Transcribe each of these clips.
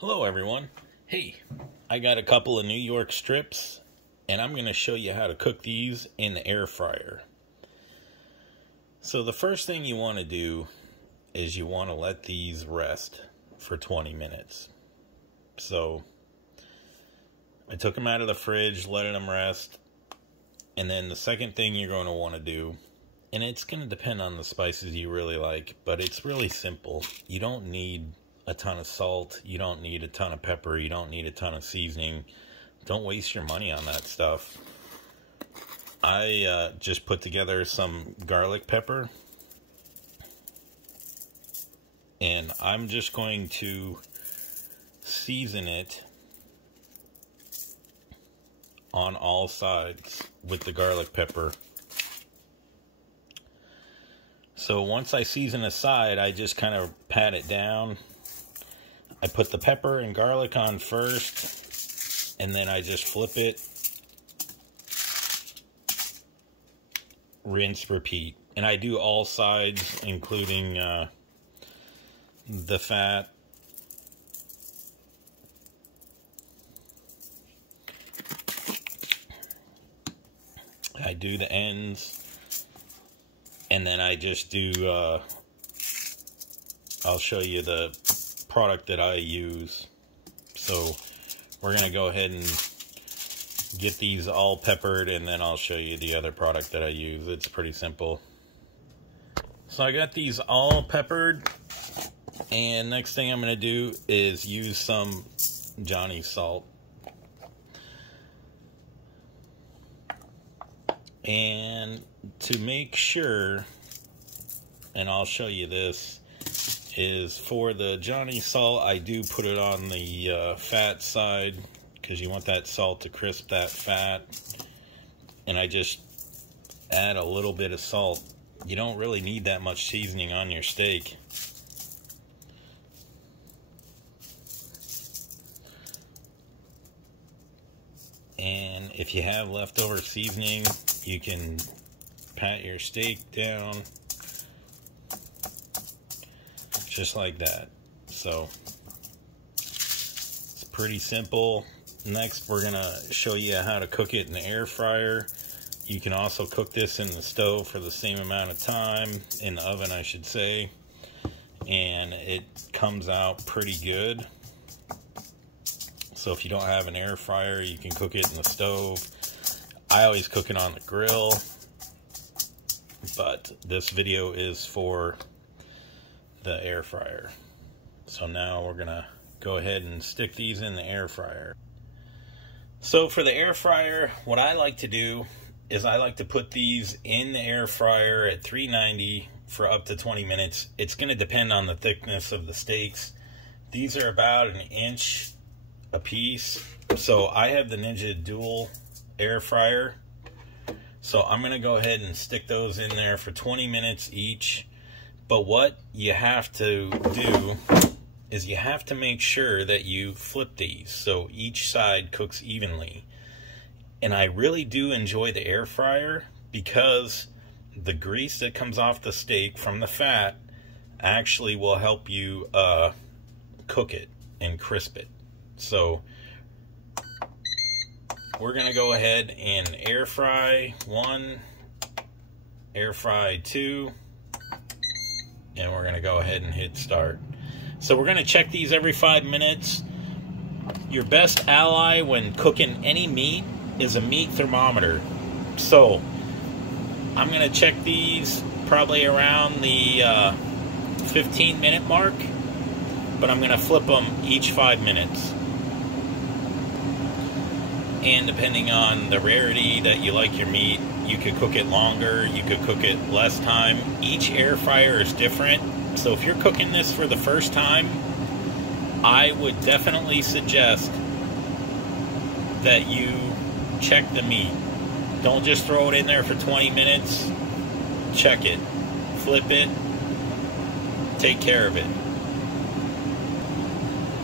Hello everyone. Hey, I got a couple of New York strips and I'm going to show you how to cook these in the air fryer. So the first thing you want to do is you want to let these rest for 20 minutes. So I took them out of the fridge, letting them rest. And then the second thing you're going to want to do, and it's going to depend on the spices you really like, but it's really simple. You don't need a ton of salt, you don't need a ton of pepper, you don't need a ton of seasoning. Don't waste your money on that stuff. I just put together some garlic pepper, and I'm just going to season it on all sides with the garlic pepper. So once I season a side, I just kind of pat it down. I put the pepper and garlic on first, and then I just flip it, rinse, repeat. And I do all sides, including the fat. I do the ends, and then I just do, I'll show you the product that I use. So we're going to go ahead and get these all peppered, and then I'll show you the other product that I use. It's pretty simple. So I got these all peppered, and next thing I'm going to do is use some Johnny salt. And to make sure, and I'll show you this, is for the Johnny salt, I do put it on the fat side, because you want that salt to crisp that fat. And I just add a little bit of salt. You don't really need that much seasoning on your steak. And if you have leftover seasoning, you can pat your steak down just like that. So it's pretty simple. Next, we're gonna show you how to cook it in the air fryer. You can also cook this in the stove for the same amount of time, in the oven I should say, and it comes out pretty good. So if you don't have an air fryer, you can cook it in the stove. I always cook it on the grill, but this video is for the air fryer. So now we're gonna go ahead and stick these in the air fryer. So for the air fryer, what I like to do is I like to put these in the air fryer at 390 for up to 20 minutes. It's gonna depend on the thickness of the steaks. These are about an inch a piece. So I have the Ninja Dual air fryer. So I'm gonna go ahead and stick those in there for 20 minutes each. But what you have to do is you have to make sure that you flip these so each side cooks evenly. And I really do enjoy the air fryer because the grease that comes off the steak from the fat actually will help you cook it and crisp it. So we're gonna go ahead and air fry 1, air fry 2, and we're gonna go ahead and hit start. So we're gonna check these every 5 minutes. Your best ally when cooking any meat is a meat thermometer. So I'm gonna check these probably around the 15-minute mark, but I'm gonna flip them each 5 minutes. And depending on the rarity that you like your meat, you could cook it longer, you could cook it less time. Each air fryer is different. So if you're cooking this for the first time, I would definitely suggest that you check the meat. Don't just throw it in there for 20 minutes. Check it, flip it, take care of it.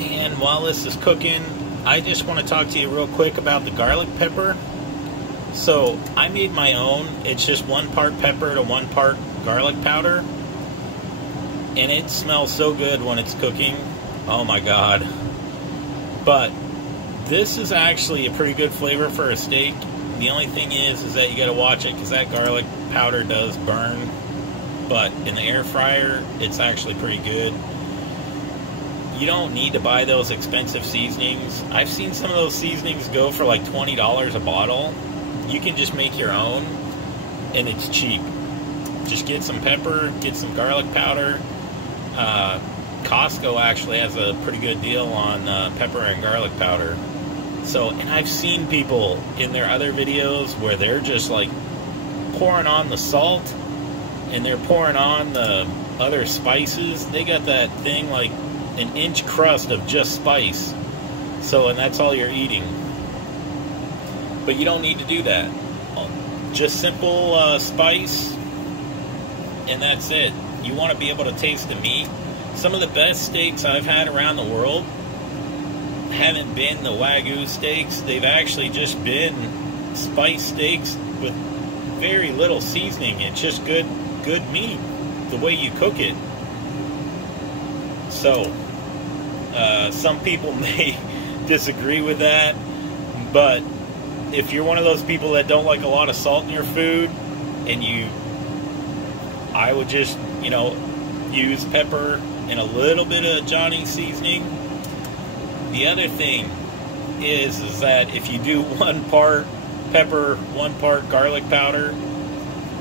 And while this is cooking, I just want to talk to you real quick about the garlic pepper. So I made my own. It's just 1 part pepper to 1 part garlic powder. And it smells so good when it's cooking. Oh my God. But this is actually a pretty good flavor for a steak. The only thing is that you got to watch it because that garlic powder does burn. But in the air fryer, it's actually pretty good. You don't need to buy those expensive seasonings. I've seen some of those seasonings go for like $20 a bottle. You can just make your own, and it's cheap. Just get some pepper, get some garlic powder. Costco actually has a pretty good deal on pepper and garlic powder. So, and I've seen people in their other videos where they're just like pouring on the salt and they're pouring on the other spices. They got that thing like an inch crust of just spice. So, and that's all you're eating. But you don't need to do that. Just simple spice, and that's it. You want to be able to taste the meat. Some of the best steaks I've had around the world haven't been the Wagyu steaks. They've actually just been spice steaks with very little seasoning. It's just good meat, the way you cook it. So, some people may disagree with that, but if you're one of those people that don't like a lot of salt in your food, and I would just, use pepper and a little bit of Johnny seasoning. The other thing is that if you do 1 part pepper, 1 part garlic powder,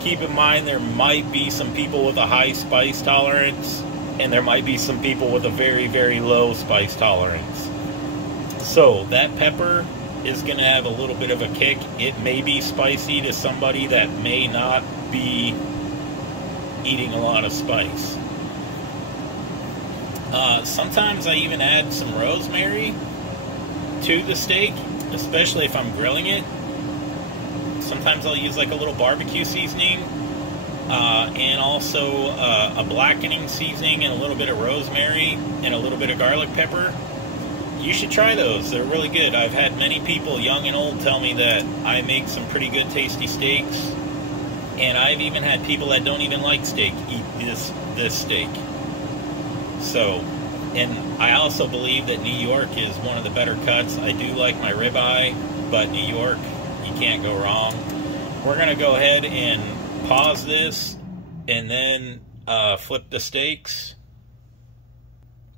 keep in mind there might be some people with a high spice tolerance, and there might be some people with a very, very low spice tolerance. So that pepper is going to have a little bit of a kick. It may be spicy to somebody that may not be eating a lot of spice. Sometimes I even add some rosemary to the steak, especially if I'm grilling it. Sometimes I'll use like a little barbecue seasoning, and also a blackening seasoning and a little bit of rosemary and a little bit of garlic pepper. You should try those. They're really good. I've had many people, young and old, tell me that I make some pretty good tasty steaks. And I've even had people that don't even like steak eat this steak. So, and I also believe that New York is one of the better cuts. I do like my ribeye, but New York, you can't go wrong. We're going to go ahead and pause this and then flip the steaks.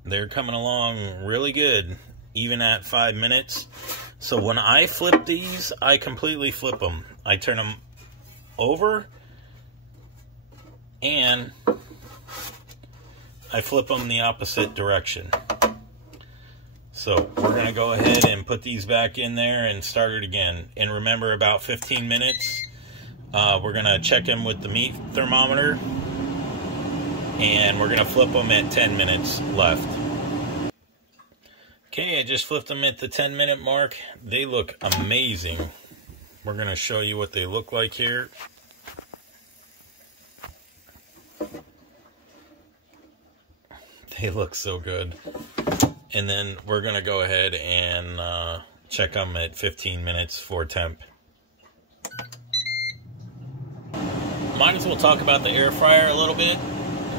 They're coming along really good, even at 5 minutes. So when I flip these, I completely flip them. I turn them over and I flip them the opposite direction. So we're going to go ahead and put these back in there and start it again. And remember, about 15 minutes, we're going to check them with the meat thermometer, and we're going to flip them at 10 minutes left. Okay, I just flipped them at the 10-minute mark. They look amazing. We're going to show you what they look like here. They look so good. And then we're going to go ahead and check them at 15 minutes for temp. Might as well talk about the air fryer a little bit.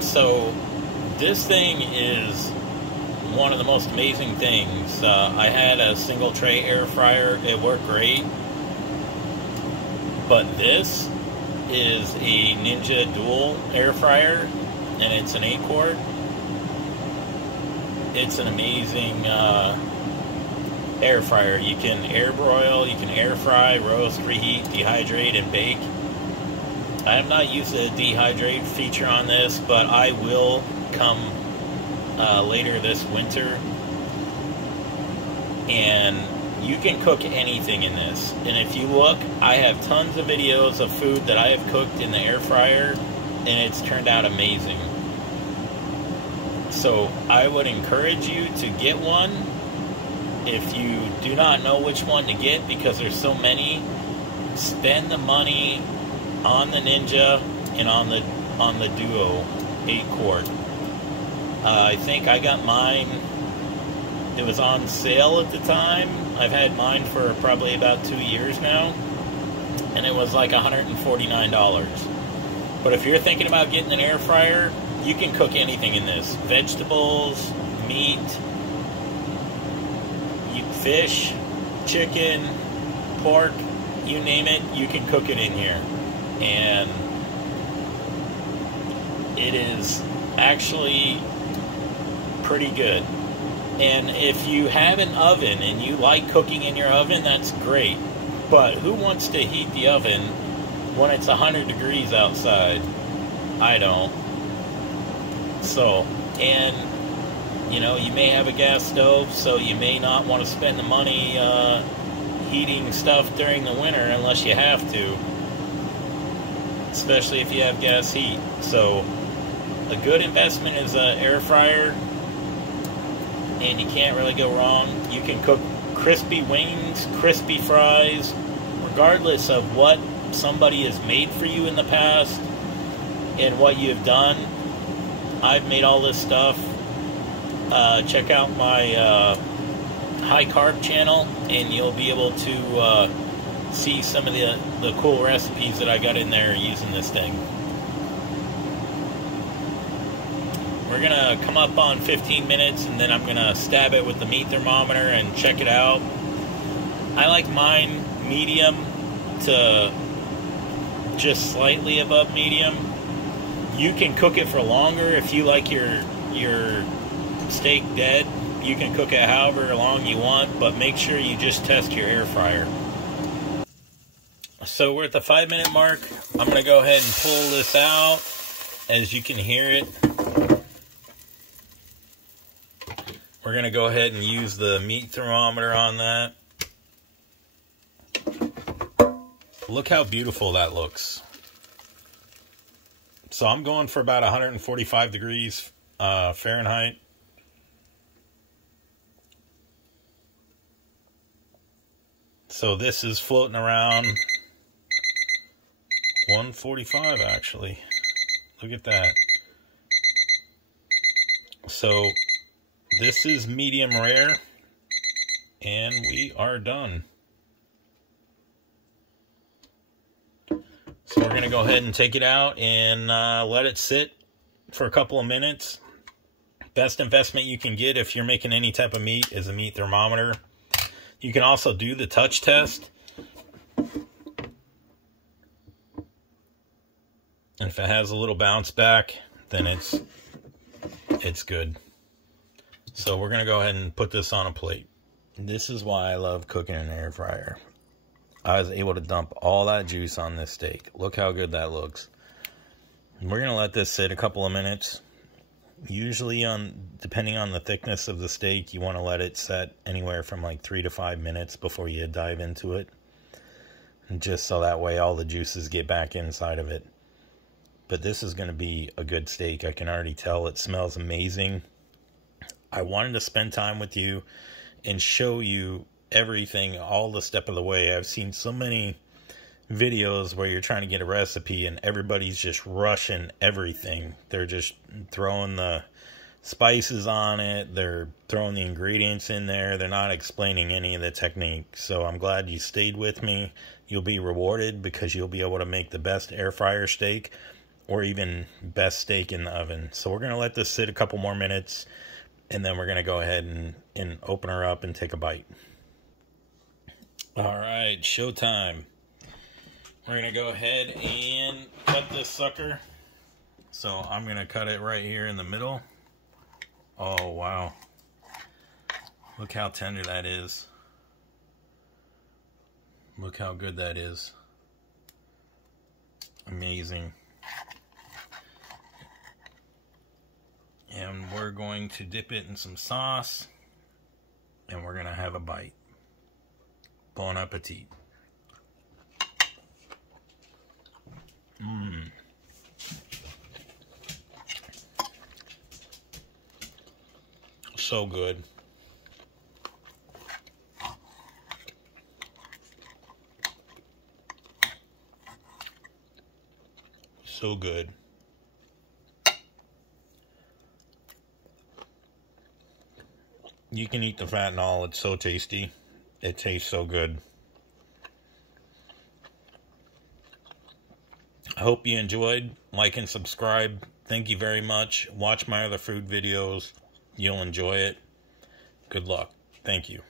So this thing is one of the most amazing things. I had a single tray air fryer. It worked great. But this is a Ninja Dual air fryer, and it's an 8-quart. It's an amazing air fryer. You can air broil, you can air fry, roast, reheat, dehydrate, and bake. I have not used the dehydrate feature on this, but I will come later this winter. And you can cook anything in this. And if you look, I have tons of videos of food that I have cooked in the air fryer, and it's turned out amazing. So I would encourage you to get one. If you do not know which one to get because there's so many, spend the money on the Ninja and on the Duo 8-quart. I think I got mine. It was on sale at the time. I've had mine for probably about 2 years now, and it was like $149. But if you're thinking about getting an air fryer, you can cook anything in this. Vegetables, meat. You fish, chicken, pork, you name it, you can cook it in here. And it is actually pretty good. And if you have an oven and you like cooking in your oven, that's great. But who wants to heat the oven when it's 100 degrees outside? I don't. So, and you know, you may have a gas stove, so you may not want to spend the money heating stuff during the winter unless you have to, especially if you have gas heat. So a good investment is an air fryer, and you can't really go wrong. You can cook crispy wings, crispy fries, regardless of what somebody has made for you in the past and what you've done. I've made all this stuff. Check out my high carb channel, and you'll be able to see some of the cool recipes that I got in there using this thing. We're gonna come up on 15 minutes, and then I'm gonna stab it with the meat thermometer and check it out. I like mine medium to just slightly above medium. You can cook it for longer if you like your steak dead. You can cook it however long you want, but make sure you just test your air fryer. So we're at the 5-minute mark. I'm going to go ahead and pull this out. As you can hear it, we're going to go ahead and use the meat thermometer on that. Look how beautiful that looks. So I'm going for about 145 degrees Fahrenheit. So this is floating around 145 actually. Look at that. So this is medium rare, and we are done. So we're going to go ahead and take it out and let it sit for a couple of minutes. Best investment you can get if you're making any type of meat is a meat thermometer. You can also do the touch test. And if it has a little bounce back, then it's good. So we're going to go ahead and put this on a plate. This is why I love cooking in an air fryer. I was able to dump all that juice on this steak. Look how good that looks. We're going to let this sit a couple of minutes. Usually, depending on the thickness of the steak, you want to let it set anywhere from like 3 to 5 minutes before you dive into it. And just so that way all the juices get back inside of it. But this is going to be a good steak. I can already tell. It smells amazing. I wanted to spend time with you and show you everything all the step of the way. I've seen so many videos where you're trying to get a recipe and everybody's just rushing everything. They're just throwing the spices on it. They're throwing the ingredients in there. They're not explaining any of the technique. So I'm glad you stayed with me. You'll be rewarded because you'll be able to make the best air fryer steak or even best steak in the oven. So we're going to let this sit a couple more minutes, and then we're going to go ahead and open her up and take a bite. All right, showtime. We're going to go ahead and cut this sucker. So I'm going to cut it right here in the middle. Oh, wow. Look how tender that is. Look how good that is. Amazing. And we're going to dip it in some sauce, and we're going to have a bite. Bon appetit. Mmm. So good. So good. You can eat the fat and all. It's so tasty. It tastes so good. I hope you enjoyed. Like and subscribe. Thank you very much. Watch my other food videos. You'll enjoy it. Good luck. Thank you.